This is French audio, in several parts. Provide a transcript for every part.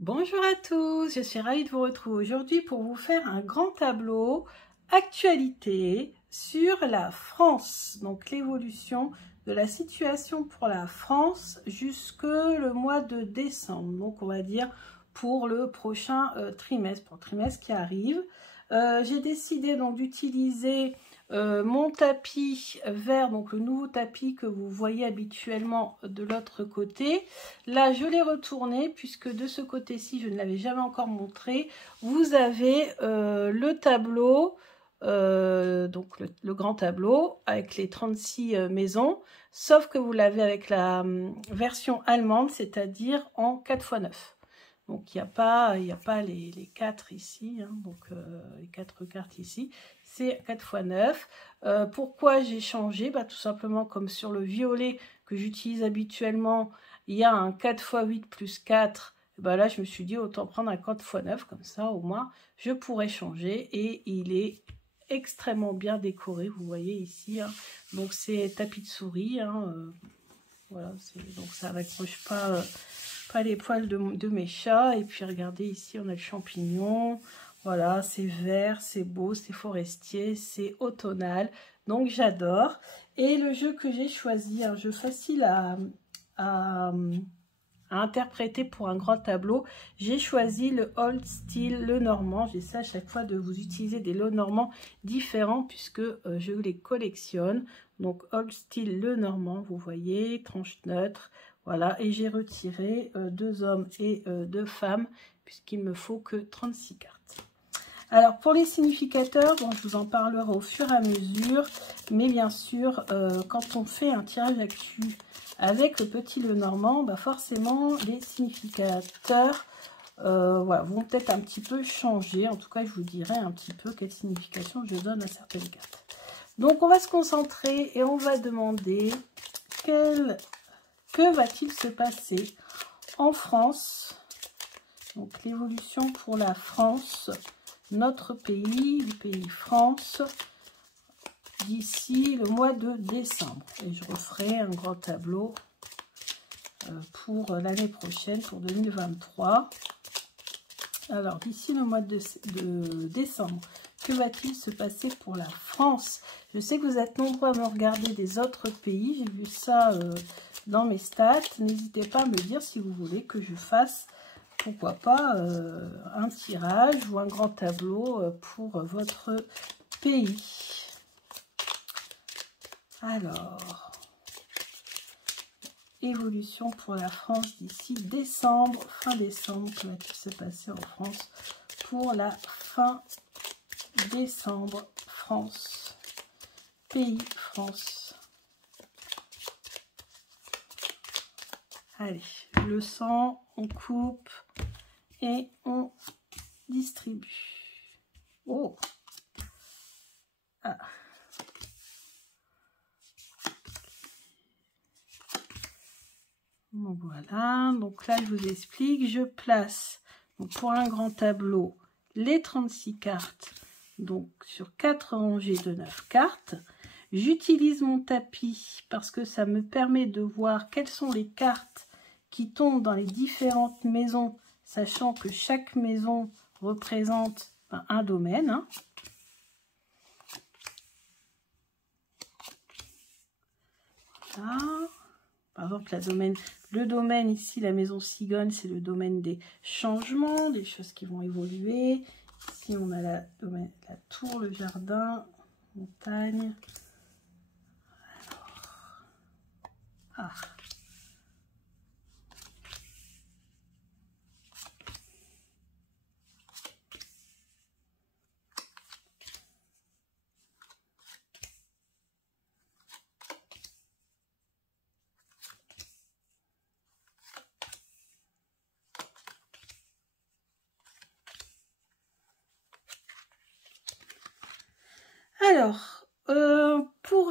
Bonjour à tous, je suis ravie de vous retrouver aujourd'hui pour vous faire un grand tableau actualité sur la France, donc l'évolution de la situation pour la France jusque le mois de décembre, donc on va dire pour le prochain trimestre, pour le trimestre qui arrive. J'ai décidé donc d'utiliser mon tapis vert, donc le nouveau tapis que vous voyez habituellement de l'autre côté. Là, je l'ai retourné puisque de ce côté-ci, je ne l'avais jamais encore montré. Vous avez le tableau, donc le grand tableau avec les 36 maisons, sauf que vous l'avez avec la version allemande, c'est-à-dire en 4×9. Donc, il n'y a pas les 4 ici, hein, donc les 4 cartes ici, c'est 4×9. Pourquoi j'ai changé? Tout simplement comme sur le violet que j'utilise habituellement, il y a un 4×8 plus 4. Là, je me suis dit, autant prendre un 4×9, comme ça, au moins, je pourrais changer. Et il est extrêmement bien décoré, vous voyez ici. Hein. Donc, c'est tapis de souris. Hein, voilà, donc ça n'accroche pas les poils de mes chats. Et puis regardez ici, on a le champignon. Voilà, c'est vert, c'est beau, c'est forestier, c'est automnal. Donc j'adore. Et le jeu que j'ai choisi, un jeu facile à interpréter pour un grand tableau, j'ai choisi le Old Style Le Normand. J'essaie à chaque fois de vous utiliser des Le Normand différents puisque je les collectionne. Donc Old Style Le Normand, vous voyez, tranche neutre. Voilà, et j'ai retiré 2 hommes et 2 femmes, puisqu'il me faut que 36 cartes. Alors, pour les significateurs, bon, je vous en parlerai au fur et à mesure, mais bien sûr, quand on fait un tirage actu avec le petit Lenormand, forcément, les significateurs voilà, vont peut-être un petit peu changer. En tout cas, je vous dirai un petit peu quelle signification je donne à certaines cartes. Donc, on va se concentrer et on va demander que va-t-il se passer en France? Donc l'évolution pour la France, notre pays, le pays France, d'ici le mois de décembre. Et je referai un grand tableau pour l'année prochaine, pour 2023. Alors d'ici le mois de décembre, que va-t-il se passer pour la France? Je sais que vous êtes nombreux à me regarder des autres pays, j'ai vu ça dans mes stats. N'hésitez pas à me dire si vous voulez que je fasse, pourquoi pas, un tirage ou un grand tableau pour votre pays. Alors, évolution pour la France d'ici décembre, fin décembre. Que va-t-il se passer en France pour la fin décembre? France, pays France. Allez, le sang, on coupe et on distribue. Oh, ah. Bon, voilà, donc là je vous explique, je place donc pour un grand tableau les 36 cartes, donc sur 4 rangées de 9 cartes. J'utilise mon tapis parce que ça me permet de voir quelles sont les cartes qui tombent dans les différentes maisons, sachant que chaque maison représente un domaine. Hein. Voilà. Par exemple, le domaine ici, la maison cigogne, c'est le domaine des changements, des choses qui vont évoluer. Ici, on a la tour, le jardin, montagne. Alors,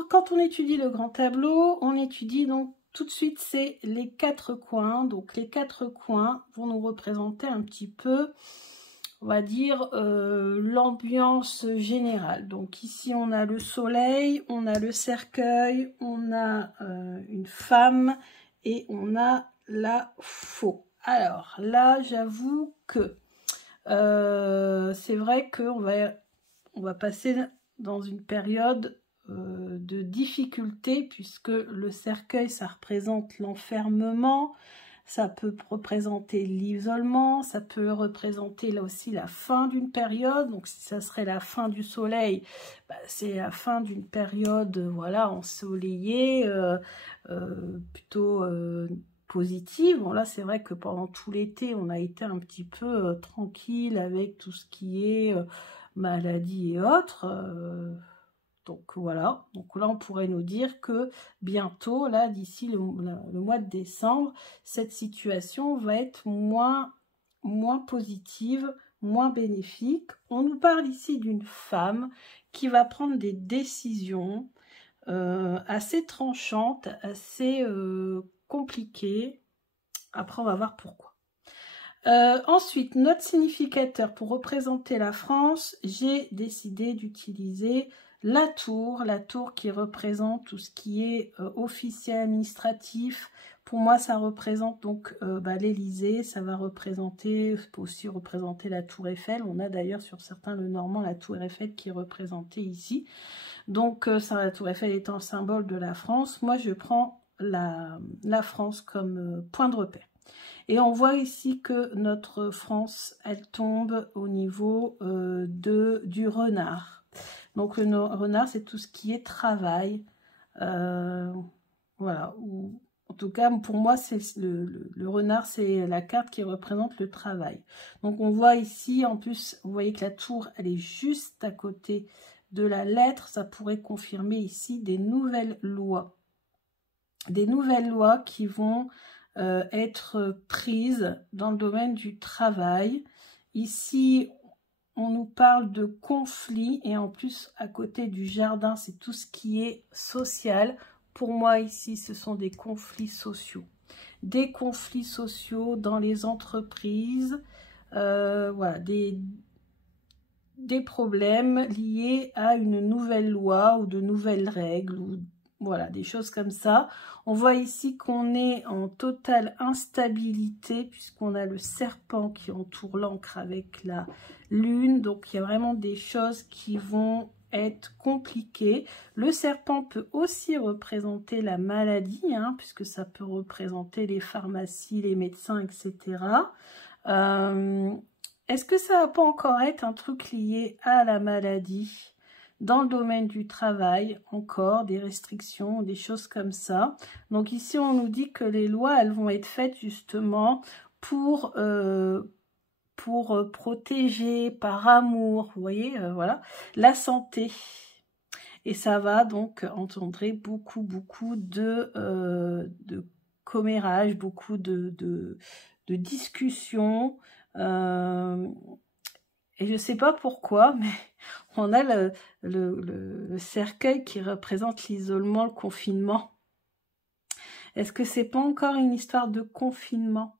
quand on étudie le grand tableau, on étudie donc tout de suite, c'est les 4 coins. Donc les 4 coins vont nous représenter un petit peu, on va dire, l'ambiance générale. Donc ici, on a le soleil, on a le cercueil, on a une femme et on a la faux. Alors là, j'avoue que c'est vrai qu'on va passer dans une période de difficulté, puisque le cercueil, ça représente l'enfermement, ça peut représenter l'isolement, ça peut représenter là aussi la fin d'une période. Donc si ça serait la fin du soleil, bah, c'est la fin d'une période voilà, ensoleillée, plutôt positive. Bon là c'est vrai que pendant tout l'été on a été un petit peu tranquille avec tout ce qui est maladie et autres. Donc voilà, donc là on pourrait nous dire que bientôt, là d'ici le mois de décembre, cette situation va être moins positive, moins bénéfique. On nous parle ici d'une femme qui va prendre des décisions assez tranchantes, assez compliquées. Après on va voir pourquoi. Ensuite, notre significateur pour représenter la France, j'ai décidé d'utiliser la tour qui représente tout ce qui est officiel administratif. Pour moi, ça représente donc l'Élysée, ça va représenter, peut aussi représenter la tour Eiffel. On a d'ailleurs sur certains le normand la tour Eiffel qui est représentée ici. Donc la tour Eiffel étant le symbole de la France, moi je prends la France comme point de repère. Et on voit ici que notre France, elle tombe au niveau du renard. Donc le renard, c'est tout ce qui est travail. Voilà. En tout cas, pour moi, c'est le renard, c'est la carte qui représente le travail. Donc on voit ici, en plus, vous voyez que la tour, elle est juste à côté de la lettre. Ça pourrait confirmer ici des nouvelles lois. Des nouvelles lois qui vont être prises dans le domaine du travail. Ici, on nous parle de conflits et en plus, à côté du jardin, c'est tout ce qui est social. Pour moi, ici, ce sont des conflits sociaux. Des conflits sociaux dans les entreprises, voilà, des problèmes liés à une nouvelle loi ou de nouvelles règles ou voilà, des choses comme ça. On voit ici qu'on est en totale instabilité puisqu'on a le serpent qui entoure l'encre avec la lune. Donc, il y a vraiment des choses qui vont être compliquées. Le serpent peut aussi représenter la maladie, hein, puisque ça peut représenter les pharmacies, les médecins, etc. Est-ce que ça va pas encore être un truc lié à la maladie ? Dans le domaine du travail, encore des restrictions, des choses comme ça. Donc ici, on nous dit que les lois, elles vont être faites justement pour protéger par amour, vous voyez, voilà, la santé. Et ça va donc engendrer beaucoup de commérages, beaucoup de discussions. Et je ne sais pas pourquoi, mais on a le cercueil qui représente l'isolement, le confinement. Est-ce que c'est pas encore une histoire de confinement?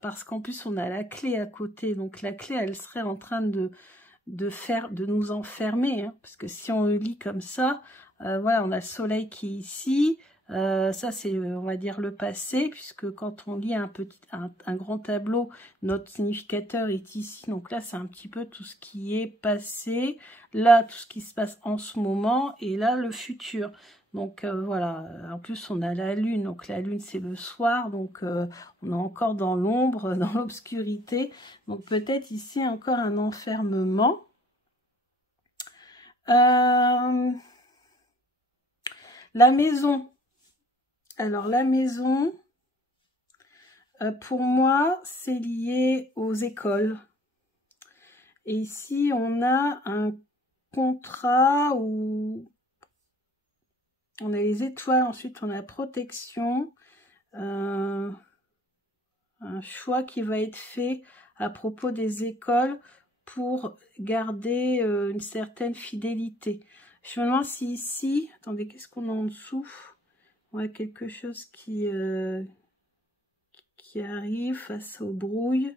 Parce qu'en plus, on a la clé à côté. Donc, la clé, elle serait en train de nous enfermer. Hein, parce que si on le lit comme ça, voilà, on a le soleil qui est ici. Ça, c'est, on va dire, le passé, puisque quand on lit un grand tableau, notre significateur est ici. Donc là, c'est un petit peu tout ce qui est passé. Là, tout ce qui se passe en ce moment. Et là, le futur. Donc voilà, en plus, on a la lune. Donc la lune, c'est le soir. Donc on est encore dans l'ombre, dans l'obscurité. Donc peut-être ici, encore un enfermement. La maison. Alors, la maison, pour moi, c'est lié aux écoles. Et ici, on a un contrat où on a les étoiles, ensuite on a la protection, un choix qui va être fait à propos des écoles pour garder une certaine fidélité. Je me demande si ici, attendez, qu'est-ce qu'on a en dessous? On a quelque chose qui arrive face aux brouilles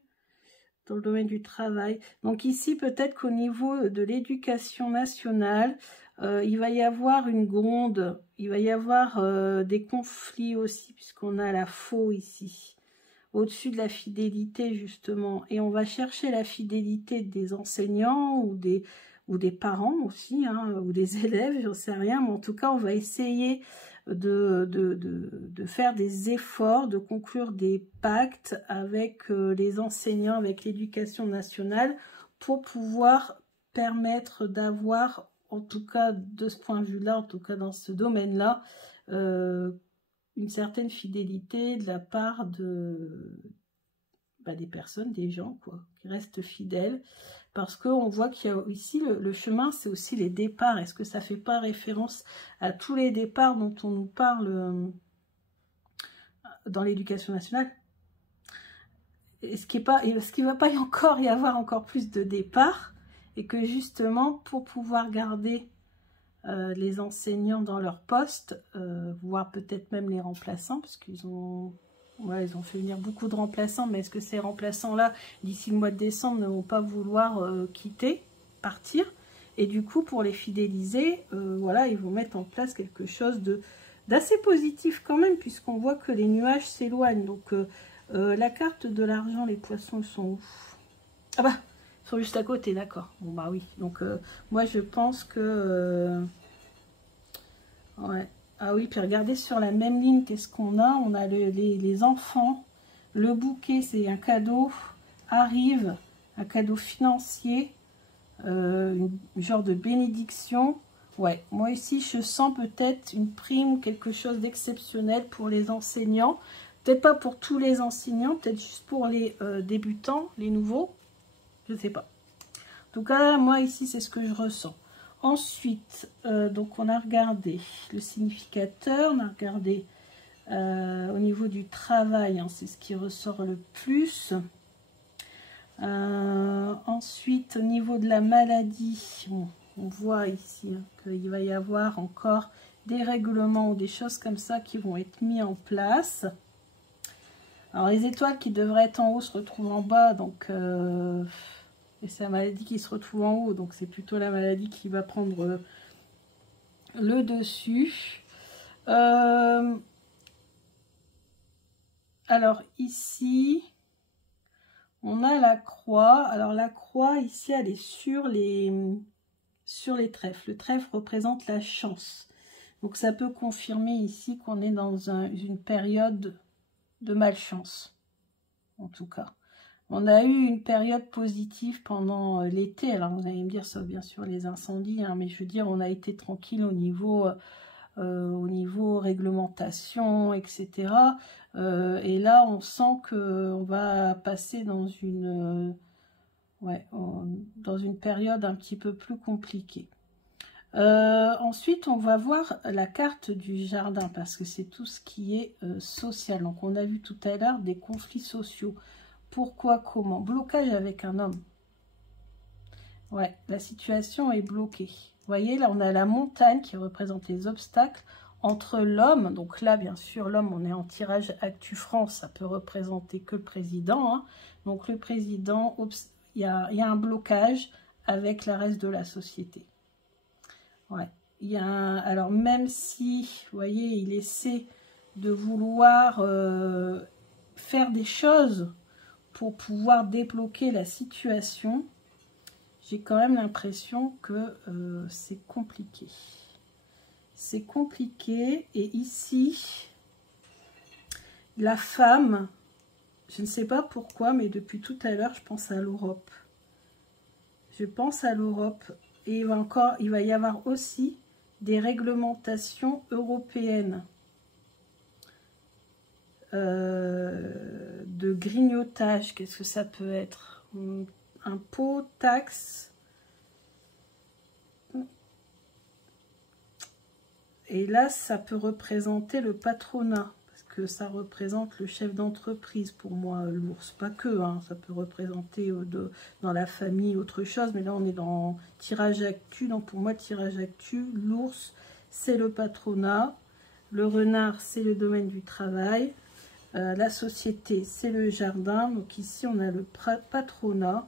dans le domaine du travail. Donc ici, peut-être qu'au niveau de l'éducation nationale, il va y avoir une gronde, il va y avoir des conflits aussi, puisqu'on a la faux ici. au-dessus de la fidélité, justement. Et on va chercher la fidélité des enseignants ou des parents aussi, hein, ou des élèves, j'en sais rien. Mais en tout cas, on va essayer de faire des efforts, de conclure des pactes avec les enseignants, avec l'éducation nationale, pour pouvoir permettre d'avoir, en tout cas de ce point de vue-là, en tout cas dans ce domaine-là, une certaine fidélité de la part des personnes, des gens, quoi, qui restent fidèles. Parce qu'on voit qu'il y a ici, le chemin, c'est aussi les départs. Est-ce que ça ne fait pas référence à tous les départs dont on nous parle dans l'éducation nationale? Est-ce qu'il ne va pas encore y avoir encore plus de départs? Et que justement, pour pouvoir garder les enseignants dans leur poste, voire peut-être même les remplaçants, parce qu'ils ont... Ouais, ils ont fait venir beaucoup de remplaçants, mais est-ce que ces remplaçants-là, d'ici le mois de décembre, ne vont pas vouloir quitter, partir? Et du coup, pour les fidéliser, voilà, ils vont mettre en place quelque chose d'assez positif quand même, puisqu'on voit que les nuages s'éloignent. Donc, la carte de l'argent, les poissons, ils sont où? Ah bah, ils sont juste à côté, d'accord. Bon, bah oui. Donc, moi, je pense que... ouais. Ah oui, puis regardez sur la même ligne, qu'est-ce qu'on a? On a les enfants, le bouquet, c'est un cadeau, arrive, un cadeau financier, une genre de bénédiction. Ouais, moi ici, je sens peut-être une prime ou quelque chose d'exceptionnel pour les enseignants. Peut-être pas pour tous les enseignants, peut-être juste pour les débutants, les nouveaux, je ne sais pas. En tout cas, moi ici, c'est ce que je ressens. Ensuite, donc on a regardé le significateur, on a regardé au niveau du travail, hein, c'est ce qui ressort le plus. Ensuite, au niveau de la maladie, bon, on voit ici hein, qu'il va y avoir encore des règlements ou des choses comme ça qui vont être mis en place. Alors les étoiles qui devraient être en haut se retrouvent en bas, donc... et c'est la maladie qui se retrouve en haut, donc c'est plutôt la maladie qui va prendre le dessus. Alors ici, on a la croix. Alors la croix, ici, elle est sur les trèfles. Le trèfle représente la chance. Donc ça peut confirmer ici qu'on est dans une période de malchance, en tout cas. On a eu une période positive pendant l'été. Alors, vous allez me dire, sauf bien sûr les incendies, hein, mais je veux dire, on a été tranquille au niveau réglementation, etc. Et là, on sent qu'on va passer dans dans une période un petit peu plus compliquée. Ensuite, on va voir la carte du jardin, parce que c'est tout ce qui est social. Donc, on a vu tout à l'heure des conflits sociaux. Pourquoi, comment? Blocage avec un homme. Ouais, la situation est bloquée. Vous voyez, là, on a la montagne qui représente les obstacles entre l'homme. Donc là, bien sûr, l'homme, on est en tirage Actu France. Ça peut représenter que le président. Hein. Donc le président, il y a un blocage avec le reste de la société. Ouais. Alors, même si, vous voyez, il essaie de vouloir faire des choses pour pouvoir débloquer la situation, j'ai quand même l'impression que c'est compliqué. C'est compliqué. Et ici, la femme, je ne sais pas pourquoi, mais depuis tout à l'heure, je pense à l'Europe. Je pense à l'Europe. Et il va y avoir aussi des réglementations européennes. De grignotage, qu'est-ce que ça peut être? Impôts, taxes. Et là, ça peut représenter le patronat, parce que ça représente le chef d'entreprise pour moi, l'ours. Pas que, hein, ça peut représenter dans la famille autre chose, mais là, on est dans tirage actu. Donc, pour moi, tirage actu, l'ours, c'est le patronat. Le renard, c'est le domaine du travail. La société, c'est le jardin. Donc, ici, on a le patronat.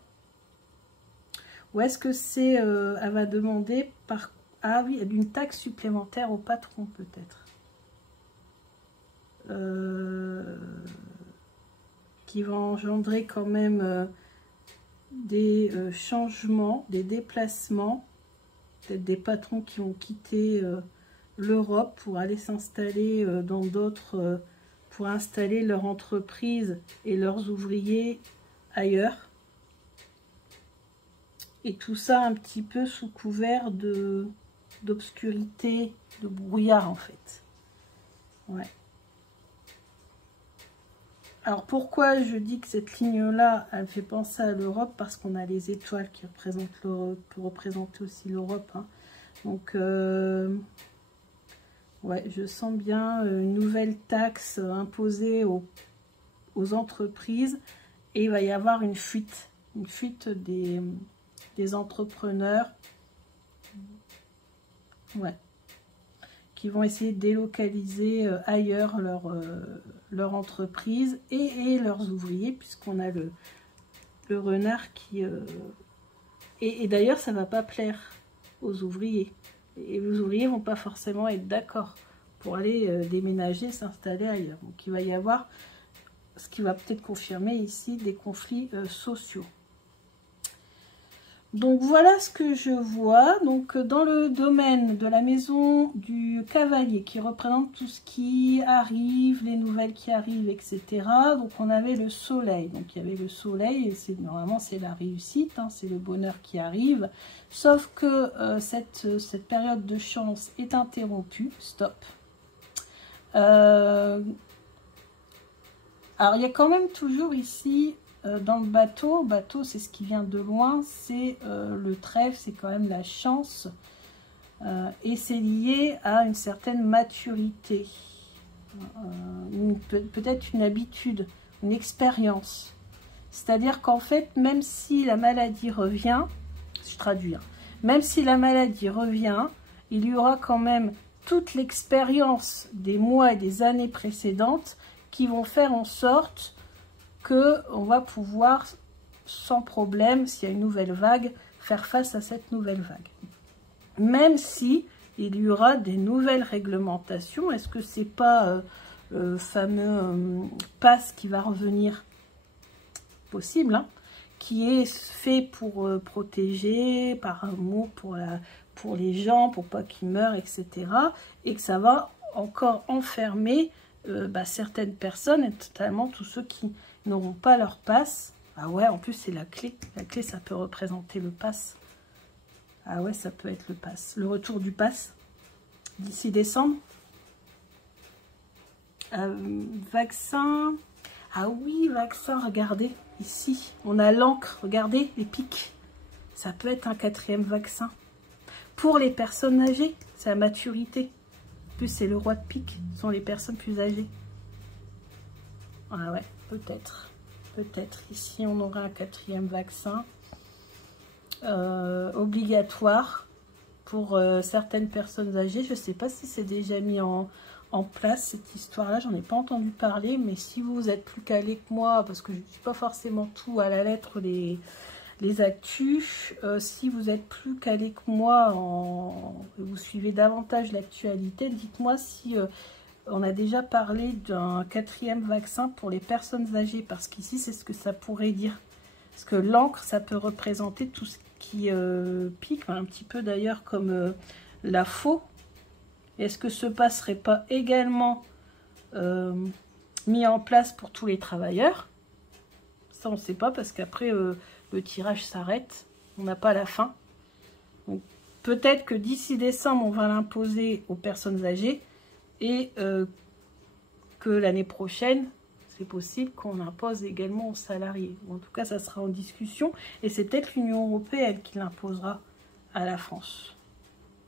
Ou est-ce que c'est... elle va demander par... Ah oui, une taxe supplémentaire au patron, peut-être. qui va engendrer quand même des changements, des déplacements, peut-être des patrons qui ont quitté l'Europe pour aller s'installer dans d'autres, pour installer leur entreprise et leurs ouvriers ailleurs. Et tout ça un petit peu sous couvert d'obscurité, de brouillard en fait. Ouais. Alors pourquoi je dis que cette ligne-là, elle fait penser à l'Europe? Parce qu'on a les étoiles qui représentent l'Europe, pour représenter aussi l'Europe. Hein. Donc, ouais, je sens bien une nouvelle taxe imposée aux entreprises. Et il va y avoir une fuite des entrepreneurs. Ouais. Qui vont essayer de délocaliser ailleurs leur entreprise et leurs ouvriers, puisqu'on a le renard qui... Et d'ailleurs, ça ne va pas plaire aux ouvriers. Et les ouvriers ne vont pas forcément être d'accord pour aller déménager, s'installer ailleurs. Donc il va y avoir, ce qui va peut-être confirmer ici, des conflits sociaux. Donc voilà ce que je vois. Donc dans le domaine de la maison du cavalier qui représente tout ce qui arrive, les nouvelles qui arrivent, etc. Donc on avait le soleil. Donc il y avait le soleil et normalement c'est la réussite, hein, c'est le bonheur qui arrive. Sauf que cette période de chance est interrompue. Stop. Alors il y a quand même toujours ici... dans le bateau, c'est ce qui vient de loin, c'est le trèfle, c'est quand même la chance, et c'est lié à une certaine maturité, peut-être une habitude, une expérience. C'est-à-dire qu'en fait, même si la maladie revient, je traduis, hein, même si la maladie revient, il y aura quand même toute l'expérience des mois et des années précédentes qui vont faire en sorte qu'on va pouvoir, sans problème, s'il y a une nouvelle vague, faire face à cette nouvelle vague. Même si il y aura des nouvelles réglementations, est-ce que c'est pas le fameux pass qui va revenir? Possible, hein, qui est fait pour protéger, par amour pour les gens, pour pas qu'ils meurent, etc. Et que ça va encore enfermer certaines personnes, et totalement tous ceux qui n'auront pas leur passe. Ah ouais, en plus c'est la clé. La clé, ça peut représenter le pass. Ah ouais, ça peut être le pass. Le retour du pass d'ici décembre. Vaccin. Ah oui, vaccin, regardez. Ici, on a l'encre. Regardez, les pics. Ça peut être un 4e vaccin. Pour les personnes âgées, c'est la maturité. En plus, c'est le roi de pique. Ce sont les personnes plus âgées. Ah ouais. Peut-être, ici on aura un 4e vaccin obligatoire pour certaines personnes âgées. Je ne sais pas si c'est déjà mis en place cette histoire-là, j'en ai pas entendu parler, mais si vous êtes plus calé que moi, parce que je ne suis pas forcément tout à la lettre les actus, si vous êtes plus calé que moi, vous suivez davantage l'actualité, dites-moi si... on a déjà parlé d'un 4e vaccin pour les personnes âgées, parce qu'ici, c'est ce que ça pourrait dire. Parce que l'encre, ça peut représenter tout ce qui pique, un petit peu d'ailleurs comme la faux. Est-ce que ce pas serait pas également mis en place pour tous les travailleurs? Ça, on ne sait pas, parce qu'après, le tirage s'arrête. On n'a pas la fin. Donc, peut-être que d'ici décembre, on va l'imposer aux personnes âgées. Et que l'année prochaine, c'est possible qu'on impose également aux salariés. Ou en tout cas, ça sera en discussion. Et c'est peut-être l'Union européenne qui l'imposera à la France,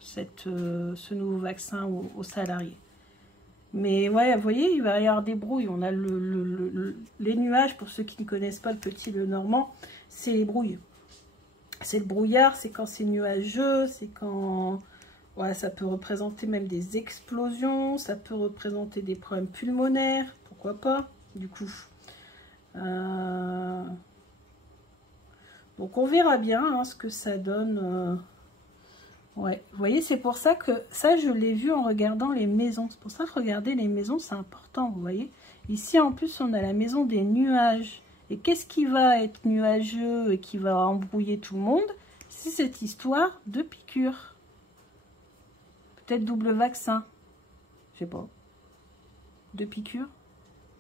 ce nouveau vaccin aux salariés. Mais ouais, vous voyez, il va y avoir des brouilles. On a les nuages, pour ceux qui ne connaissent pas le petit Lenormand, c'est les brouilles. C'est le brouillard, c'est quand c'est nuageux, c'est quand... Ouais, ça peut représenter même des explosions, ça peut représenter des problèmes pulmonaires, pourquoi pas, du coup. Donc on verra bien hein, ce que ça donne. Ouais, vous voyez, c'est pour ça que ça, je l'ai vu en regardant les maisons. C'est pour ça que regarder les maisons, c'est important, vous voyez. Ici, en plus, on a la maison des nuages. Et qu'est-ce qui va être nuageux et qui va embrouiller tout le monde? C'est cette histoire de piqûres. Peut-être double vaccin. Je sais pas. 2 piqûres.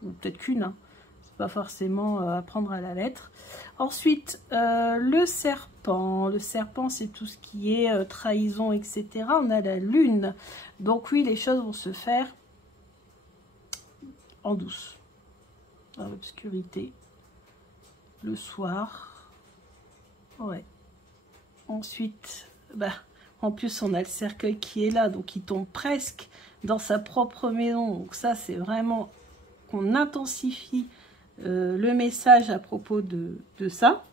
Ou peut-être qu'une. Hein. C'est pas forcément à prendre à la lettre. Ensuite, le serpent. Le serpent, c'est tout ce qui est trahison, etc. On a la lune. Donc oui, les choses vont se faire en douce. Dans l'obscurité. Le soir. Ouais. Ensuite, bah, en plus, on a le cercueil qui est là. Donc, il tombe presque dans sa propre maison. Donc, ça, c'est vraiment qu'on intensifie le message à propos de ça.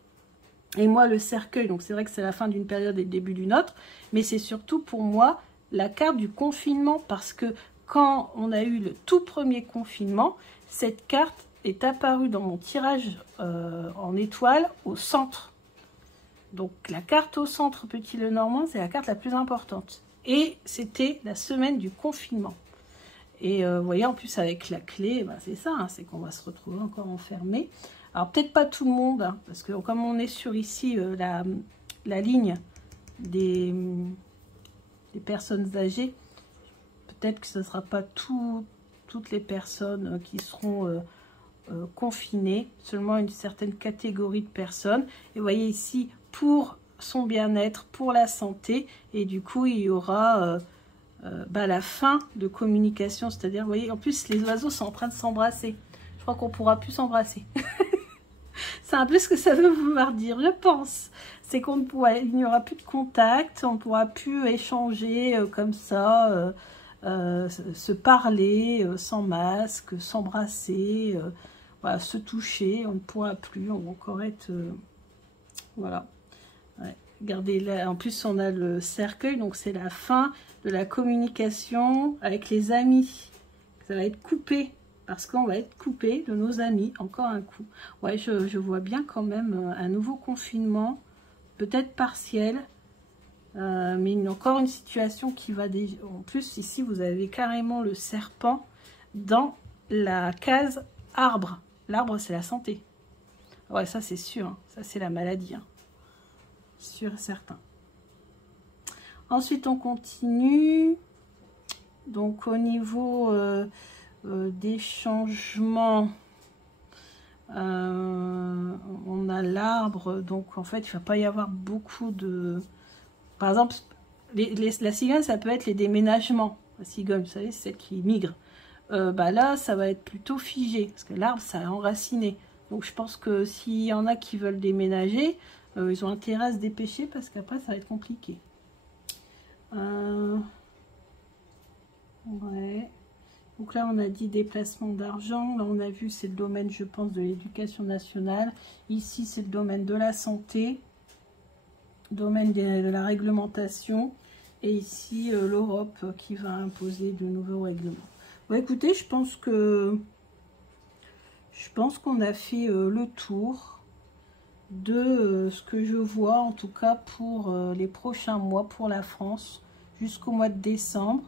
Et moi, le cercueil, donc c'est vrai que c'est la fin d'une période et le début d'une autre. Mais c'est surtout pour moi la carte du confinement. Parce que quand on a eu le tout premier confinement, cette carte est apparue dans mon tirage en étoile au centre. Donc la carte au centre Petit Lenormand, c'est la carte la plus importante. Et c'était la semaine du confinement. Et vous voyez, en plus avec la clé, ben, c'est ça, hein, c'est qu'on va se retrouver encore enfermé. Alors peut-être pas tout le monde, hein, parce que comme on est sur ici la ligne des personnes âgées, peut-être que ce ne sera pas toutes les personnes qui seront confinées, seulement une certaine catégorie de personnes. Et vous voyez ici, pour son bien-être, pour la santé, et du coup il y aura la fin de communication, c'est-à-dire, vous voyez, en plus les oiseaux sont en train de s'embrasser. Je crois qu'on pourra plus s'embrasser. C'est un peu ce que ça veut vouloir dire, je pense. C'est qu'il n'y aura plus de contact, on ne pourra plus échanger comme ça, se parler sans masque, s'embrasser, voilà, se toucher, on ne pourra plus, on va encore être... voilà. Ouais. Regardez, là, en plus on a le cercueil, donc c'est la fin de la communication avec les amis. Ça va être coupé, parce qu'on va être coupé de nos amis, encore un coup. Ouais, je vois bien quand même un nouveau confinement, peut-être partiel, mais encore une situation qui va... En plus, ici, vous avez carrément le serpent dans la case arbre. L'arbre, c'est la santé. Ouais, ça, c'est sûr. Hein. Ça, c'est la maladie. Hein. Sûr et certain. Ensuite, on continue. Donc, au niveau des changements, on a l'arbre. Donc, en fait, il ne va pas y avoir beaucoup de... Par exemple, la cigogne, ça peut être les déménagements. La cigogne, vous savez, c'est celle qui migre. Là, ça va être plutôt figé. Parce que l'arbre, ça a enraciné. Donc, je pense que s'il y en a qui veulent déménager... ils ont intérêt à se dépêcher parce qu'après ça va être compliqué. Ouais. Donc là on a dit déplacement d'argent. Là on a vu c'est le domaine je pense de l'éducation nationale. Ici c'est le domaine de la santé. Domaine de la réglementation. Et ici l'Europe qui va imposer de nouveaux règlements. Bon écoutez je pense qu'on a fait le tour de ce que je vois en tout cas pour les prochains mois pour la France jusqu'au mois de décembre.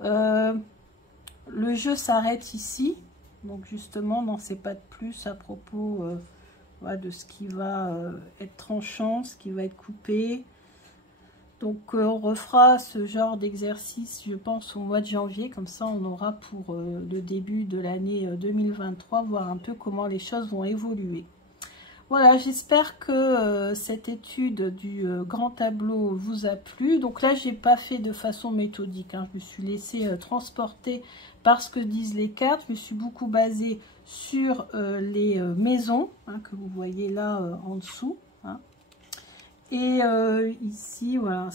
Le jeu s'arrête ici, donc justement n'en sait pas de plus à propos voilà, de ce qui va être tranchant, ce qui va être coupé. Donc on refera ce genre d'exercice je pense au mois de janvier, comme ça on aura pour le début de l'année 2023 voir un peu comment les choses vont évoluer. Voilà, j'espère que cette étude du grand tableau vous a plu. Donc là, j'ai pas fait de façon méthodique. Hein. Je me suis laissée transporter par ce que disent les cartes. Je me suis beaucoup basée sur les maisons hein, que vous voyez là en dessous. Hein. Et ici, voilà,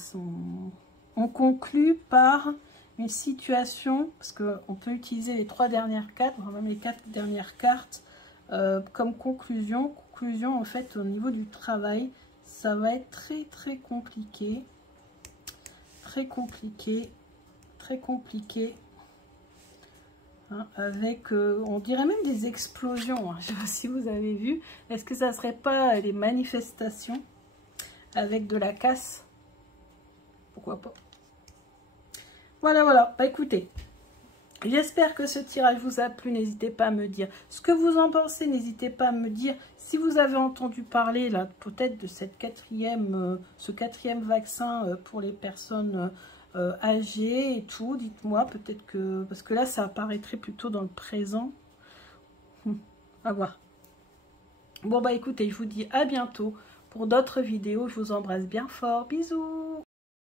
on conclut par une situation, parce qu'on peut utiliser les 3 dernières cartes, voire même les 4 dernières cartes, comme conclusion. En fait au niveau du travail ça va être très compliqué hein, avec on dirait même des explosions hein. Je sais pas si vous avez vu, est-ce que ça serait pas les manifestations avec de la casse, pourquoi pas. Voilà bah écoutez, J'espère que ce tirage vous a plu. N'hésitez pas à me dire ce que vous en pensez. N'hésitez pas à me dire si vous avez entendu parler là peut-être de cette ce quatrième vaccin pour les personnes âgées et tout. Dites-moi peut-être que... Parce que là, ça apparaîtrait plutôt dans le présent. À voir. Bon, bah écoutez, je vous dis à bientôt pour d'autres vidéos. Je vous embrasse bien fort. Bisous!